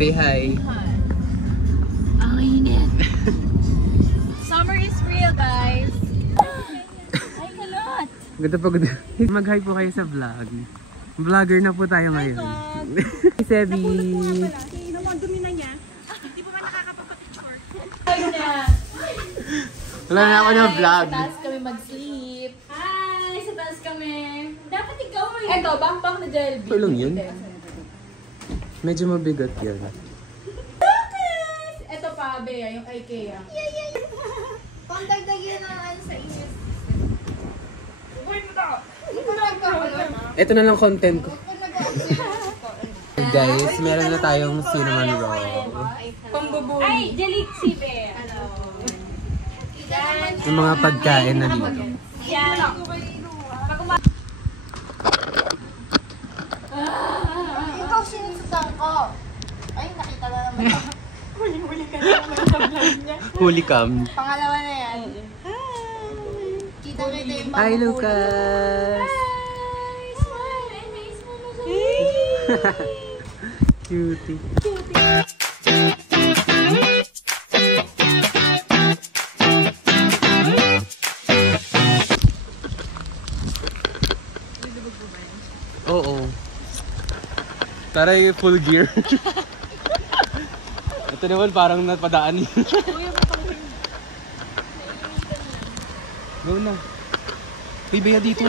Say hi. Ang init. Summer is real, guys. Ay, kalot. Ganda pa ganda. Mag-hi po kayo sa vlog. Vlogger na po tayo ngayon. Sebi. Naman dumi na niya. Hindi pa man nakakapagpa-picture. Wala na ako ng vlog. Sa taas kami mag-sleep. Hi! Sa taas kami. Dapat ikaw eh. Eto, backpack na Jelby. Ito lang yun. Medyo mabigat yan. Eto pa, Bea, yung IKEA. Pangdagdag yun ang ano sa inyo. Ito na lang content ko. Guys, meron na tayong cinnamon roll. Pambubuhay. Ay, Jelixi, Bea. Yung mga pagkain na dito. Yan. Ikaw sinusutan ko. Ay, nakita na naman. Huli ka na naman sa vlog niya. Huli cam. Pangalawa na yan. Kita kita yung Hi, Lucas! Hi! Smile! Ay, may smile na siya. Cutie. Oo. Tara yung full gear. Ito naman parang napadaan. Go na. Uy, Bea dito.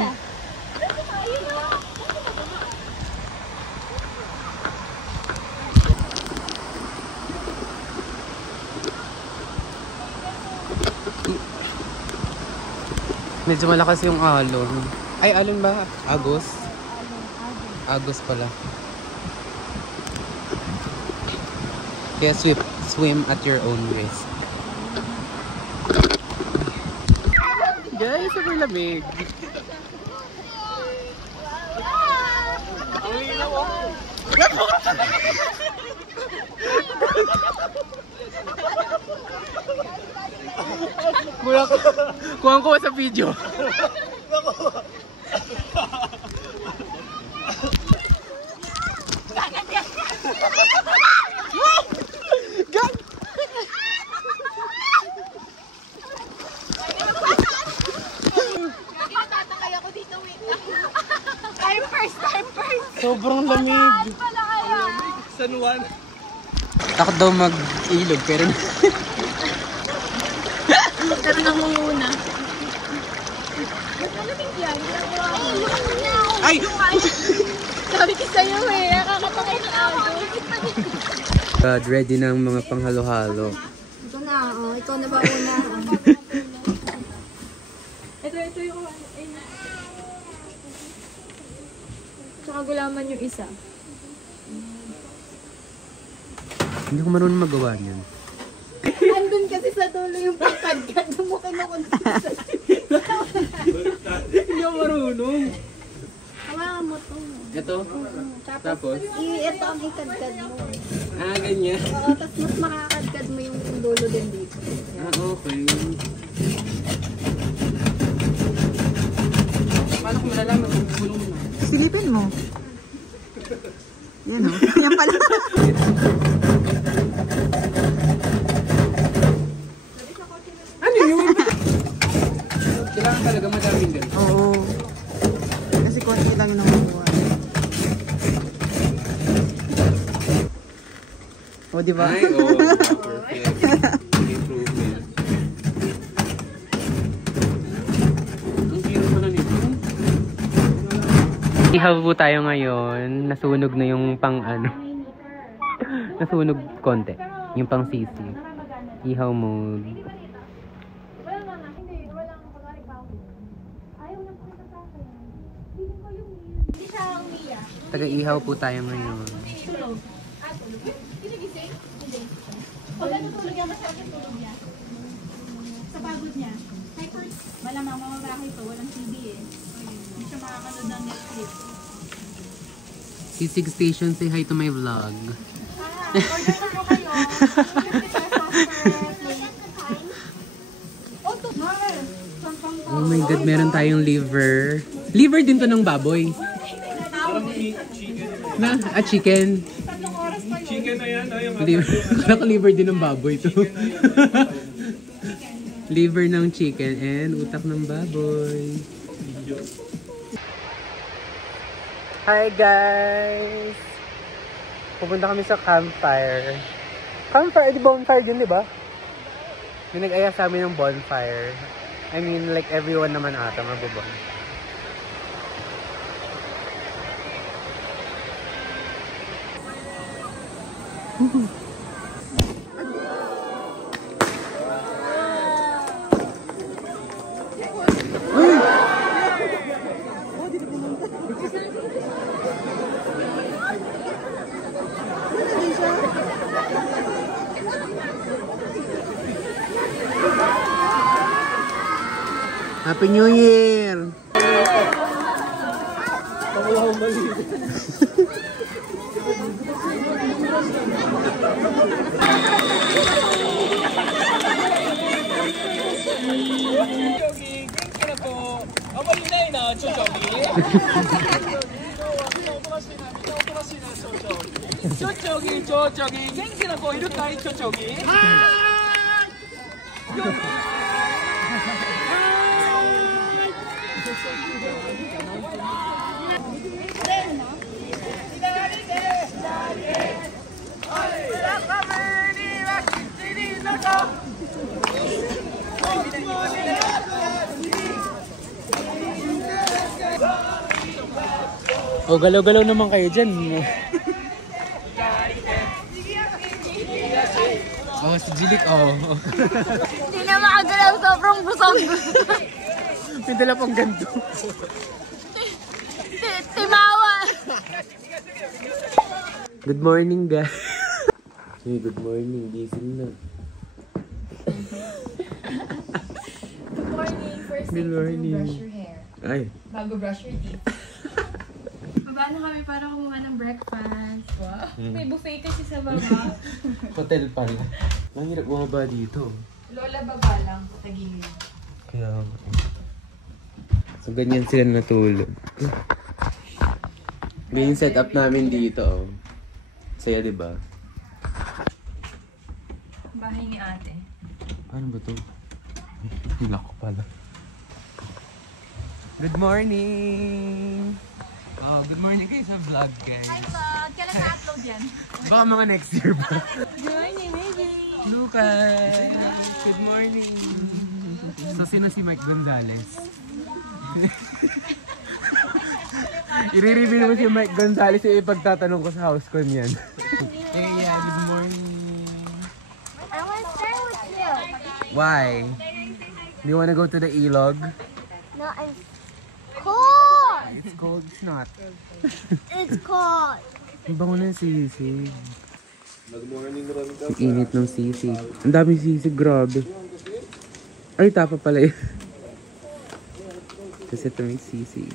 Medyo malakas yung alon. Ay, alon ba? Agos? Agos pala. Kaya swim at your own risk. Guys, super lamig. Ang linaw ako. Kuha ko sa video. Sobrang lamig. San Juan. Takot daw mag-ilog pero Pero nangunguna. ay! Sabi ko sa'yo eh, nakakapakay ng agos. God, ready na ang mga panghalo-halo. Ito na, oh. Ikaw na ba una? Ito yung ay na. Tsaka gulaman yung isa. Hindi ko marunong magawa niyan. Andun kasi sa dulo yung pagkadkad mo kinukunta. Hindi ako marunong. Hawakan mo to. Ito? Tapos? Ito ang ikadkad mo. Ah, ganyan. Oo, tapos mas makakadkad mo yung dulo din dito. Ah, okay. Paano kung malalaman kung gulong na? Silipin mo. Yan o. Yan pala. Ano yun? Kailangan talaga madaming ganun. Oo. Kasi konti lang yung nakukuha. O, diba? Ay, oo. Perfect. Improvement. Ang hero pala nito. Ihaw po tayo ngayon. Nasunog na yung pang ano. Nasunog konti. Yung pang sisi. Ihaw mode. Taga-ihaw po tayo ngayon. Tulog. Tulog. Kinigising? Hindi. Pag ano tulog yan, masarap yung tulog niya. Sa pagod niya. Malamang mamamaki ito, walang TV eh. Hindi siya makakanood ng Netflix. Sisig Station, say hi to my vlog. Order mo kayo. Oh my God, meron tayong liver. Liver din to ng baboy. Na, chicken. Tatlong oras pa yun. chicken na yan, yung Liver din ng baboy to. Liver ng chicken and utak ng baboy. Hi guys! Pupunta kami sa campfire. Campfire, di bonfire yun, di ba? May nag-aya sa amin ng bonfire. I mean, like everyone naman ata mabubong. Happy New Year! O, galaw-galaw naman kayo dyan. Oh, si Jilik, oh. Hindi na makagalaw, sobrang busog. May dala pang ganto. Timawa. Good morning, guys. Hey, good morning. Gising na. Good morning. First Good thing morning. to do, brush your hair. Ay. Bago brush your teeth. Baba na kami para kumuha ng breakfast. Wow. May buffet kasi sa baba. Hotel pala. Ang hirap bumaba dito. Lola, baba lang. Tagilid. Kaya, so ganyan sila natulog. Ganyan setup namin dito, oh. Saya, diba? Bahay ni ate. Ano ba to? Hilak ko pala. Good morning! Oh, good morning kayo sa vlog, guys. Hi, vlog. Kailan na-upload yan? Baka mga next year pa. Good morning, baby. Lucas! Good morning! So, sino si Mike Gonzalez? I-reveal mo si Mike Gonzalez yung ipagtatanong ko sa house ko niyan. Hey, yeah, good morning! I want to stay with you. Why? Do you wanna go to the ilog? No, I'm cold. It's cold, it's not. It's cold. Ang bango ng sisig. Ang init ng sisig. Ang daming sisig, grabe. Ay, tapa pala yun. Kasi ito may sisig.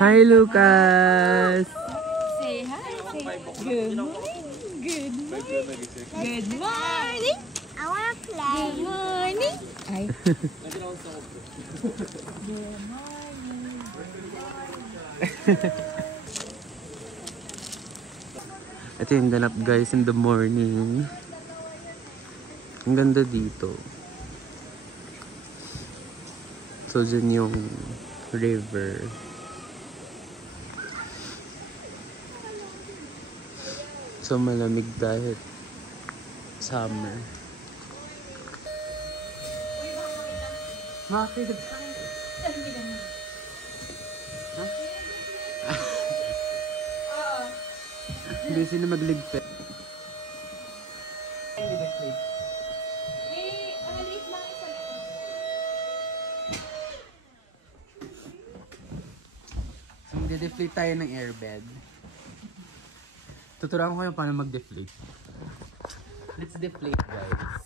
Hi, Lucas! Say hi. Good morning. Good morning. Good morning. I want to play. Good morning. Ay. Ito yung ganap, guys, in the morning. Ang ganda dito. So, dyan yung river. So, malamig dahil summer. Bakit? Hindi sila magligpit. So, magde-deflate tayo ng airbed. Tuturuan ko kayo paano mag-deflate. Let's deflate, guys.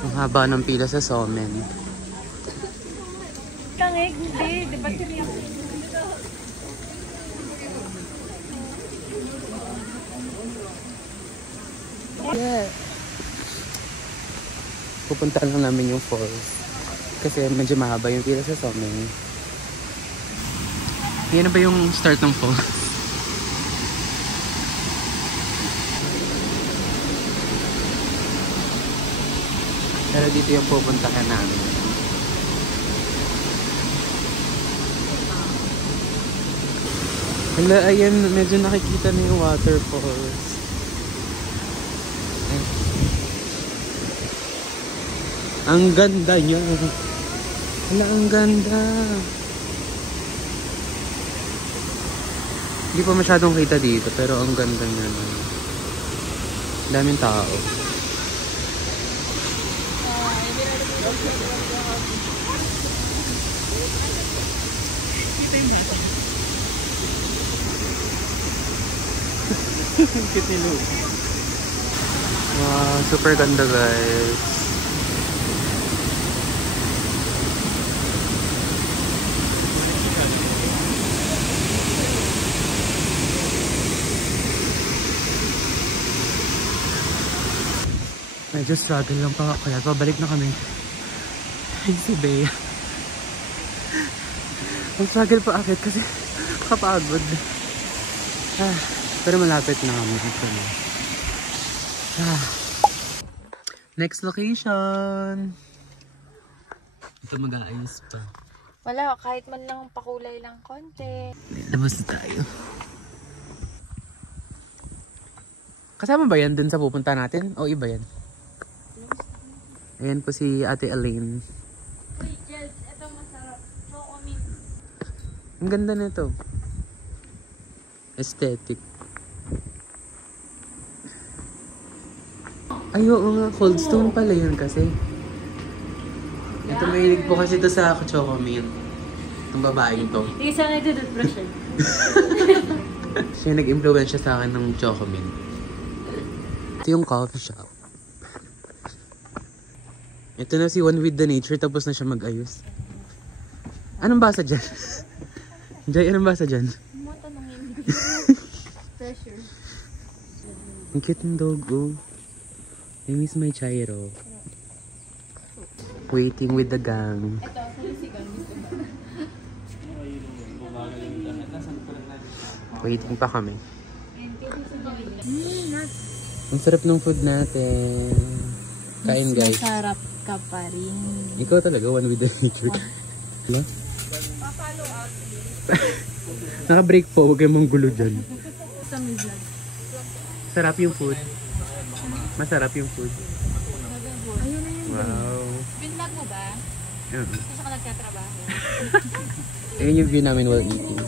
Ang haba ng pila sa Somen. Tangig, hindi. Diba sila? Yeah. Pupunta lang namin yung falls. Kasi medyo mahaba yung pila sa Somen. Yan na ba yung start ng falls? Pero dito yung pupuntahan namin. Hala, ayan, medyo nakikita na yung waterfalls. Ay. Ang ganda niya. Hala, ang ganda. Hindi pa masyadong kita dito, pero ang ganda niya. Daming tao. Kitilo. Wow, super ganda guys. Medyo struggle lang pa kaya pabalik na kami. Ay si Bea. Ang struggle pa akit kasi kapagod. Pero malapit na kami. Next location. Ito mag-aayos pa. Wala, kahit man lang pakulay lang konti. Labas na tayo. Kasama ba yan dun sa pupunta natin? O iba yan? Ayan po si Ate Elaine. Uy, Jels, ito masarap. Choco-mint. Ang ganda nito. Aesthetic. Ay, oo nga. Cold Stone pala yun kasi. Ito mahilig po kasi ito sa Choco-mint. Itong babaeng to. Hindi sana nagtututbrush siya. Siya nag-influence sa akin ng Choco-mint. Ito yung coffee shop. Ito na si One with the Nature, tapos na siya mag-ayos. Anong basa dyan? Jay, anong basa dyan? Mo tanongin. Pressure. Ang cute ng dog, oh. I miss my Chairo. Waiting with the gang. Ito, salisigan. Gusto ba? Waiting pa kami. Ang sarap ng food natin. Kain, guys. Masarap ka pa rin. Ikaw talaga, One with the Nature. Diba? Naka-break po, huwag kayong manggulo dyan. Sa may vlog. Sarap yung food. Masarap yung food. Ayun na yun. Wow. Binlog mo ba? Yeah. Gusto ka nagtatrabaho? Ayun yung view namin while eating.